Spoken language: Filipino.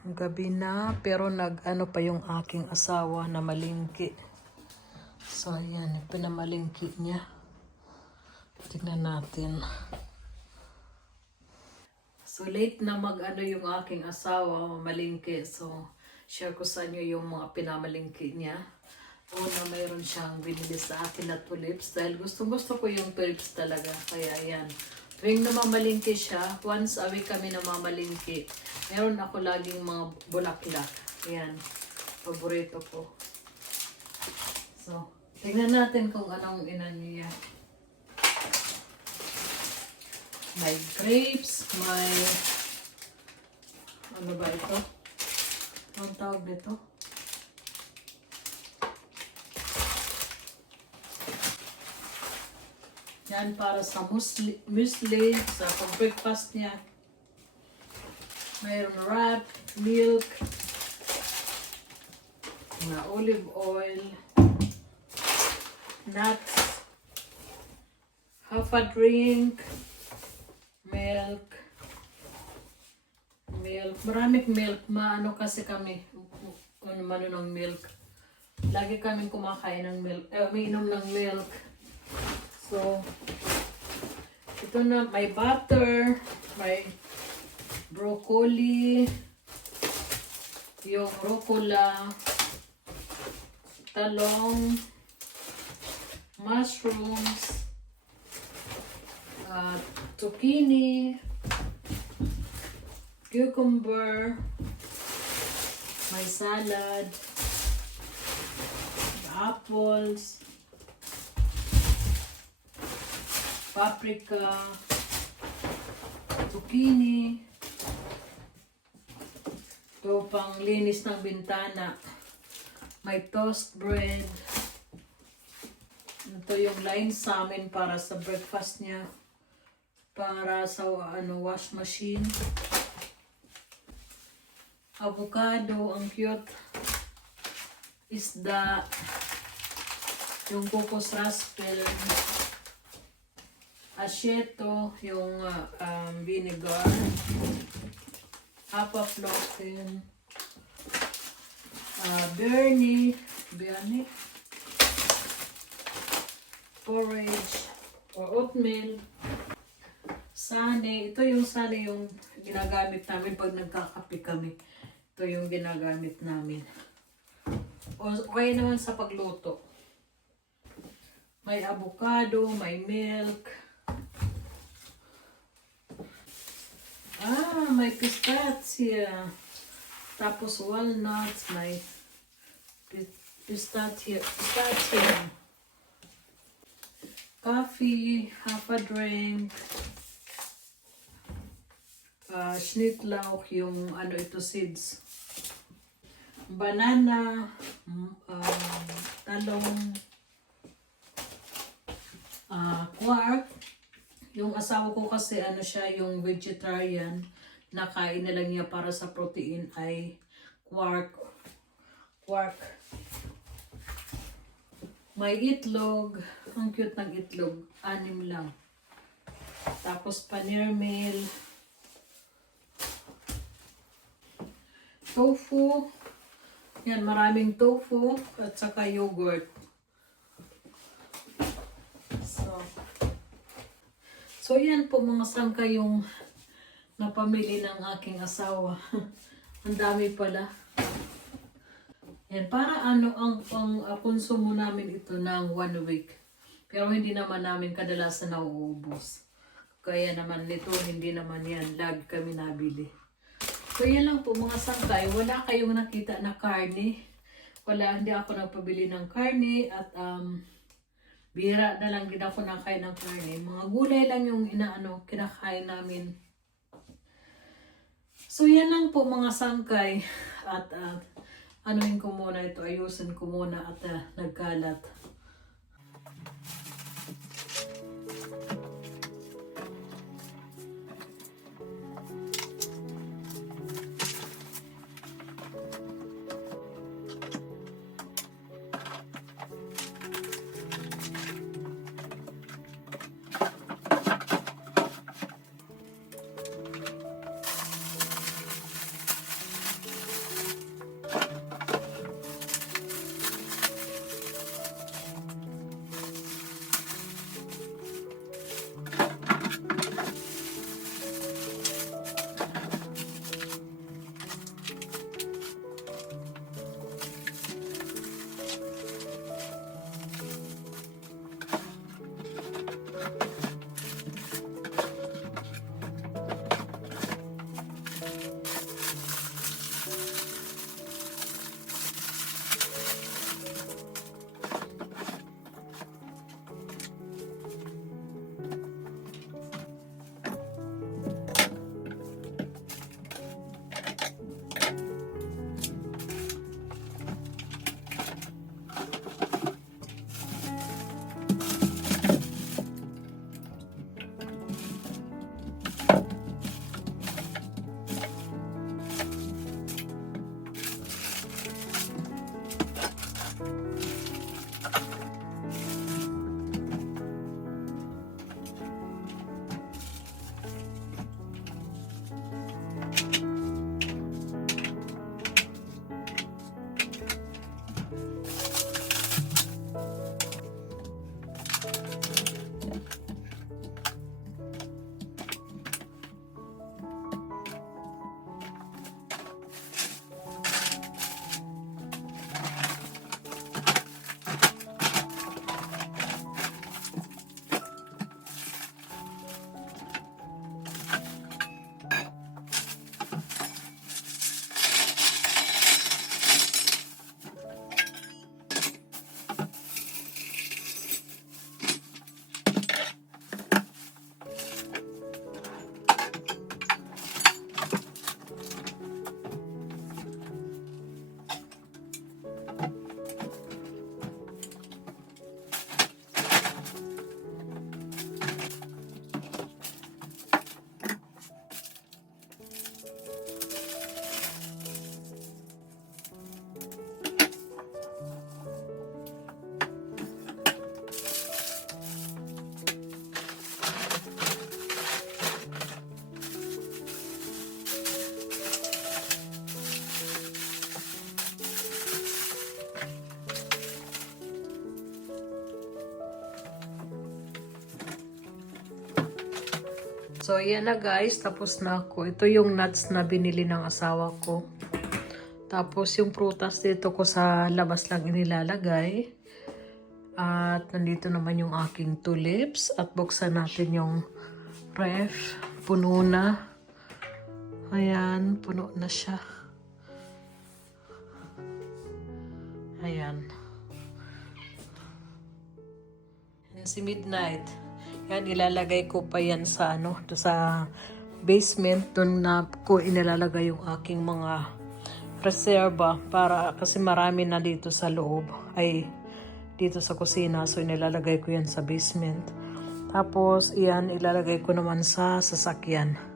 Gabi na, pero nag-ano pa yung aking asawa na malingki. So, ayan, pinamalingki niya. Tignan natin. So, late na mag-ano yung aking asawa, malingki. So, share ko sa inyo yung mga pinamalingki niya. Una, mayroon siyang binili sa akin na tulips. Dahil gusto ko yung tulips talaga. Kaya, ayan. Tuwing namamalingki siya, once a week kami namamalingki. Meron ako laging mga bulaklak. Ayan. Paborito ko. So, tingnan natin kung anong inan niya. May grapes, may... Ano ba ito? Anong tawag dito? Yan para sa muesli, sa pang-breakfast niya. Mayroon wrap, milk, na olive oil, nuts, half a drink, milk. Maraming milk. Maano kasi kami, ano ng milk. Lagi kaming kumakain ng milk, umiinom ng milk. So, ito na, may butter, may broccoli, yung rucola, talong, mushrooms, zucchini, cucumber, may salad, apples, paprika, zucchini. Ito pang linis ng bintana. May toast bread. Ito yung line sa amin para sa breakfast niya. Para sa wash machine. Avocado, ang cute. Isda. Yung cocos raspberry. Asheto, yung vinegar. Half a floatin. Bernie. Porridge. Or oatmeal. Sane. Ito yung sane yung ginagamit namin pag nagkakape kami. Ito yung ginagamit namin. Okay naman sa pagluto. May avocado, may milk. May pistachio. Tapos walnuts, may pistachio. Coffee, half a drink. Schnittlauch, yung seeds. Banana, talong, quark. Yung asawa ko kasi siya yung vegetarian, nakain na lang niya para sa protein ay quark. May itlog, ang cute ng itlog, 6 lang. Tapos paneer meal, tofu, yan maraming tofu at saka yogurt. So yan po mga sangka yung napamili ng aking asawa. Ang dami pala. Yan, para ang konsumo namin ito ng 1 week. Pero hindi naman namin kadalasan nauubos. Kaya naman nito, hindi naman yan. Lagi kami nabili. So yan lang po mga sangkay. Wala kayong nakita na karne. Hindi ako nagpabili ng karne. At bihira na lang din ako nakain ng karne. Mga gulay lang yung kinakain namin. So yan lang po mga sangkay. At anuhin ko muna ito. Ayusin ko muna at nagkalat. So, yan na guys. Tapos na ako. Ito yung nuts na binili ng asawa ko. Tapos, yung prutas dito ko sa labas lang inilalagay. At nandito naman yung aking tulips. At buksan natin yung ref. Puno na. Ayan, puno na siya. Ayan. Yan si Midnight. Yan, ilalagay ko pa yan sa sa basement. Doon na ko inilalagay yung aking mga reserva para kasi marami na dito sa loob. Ay, dito sa kusina. So, inilalagay ko yan sa basement. Tapos, yan, ilalagay ko naman sa sasakyan.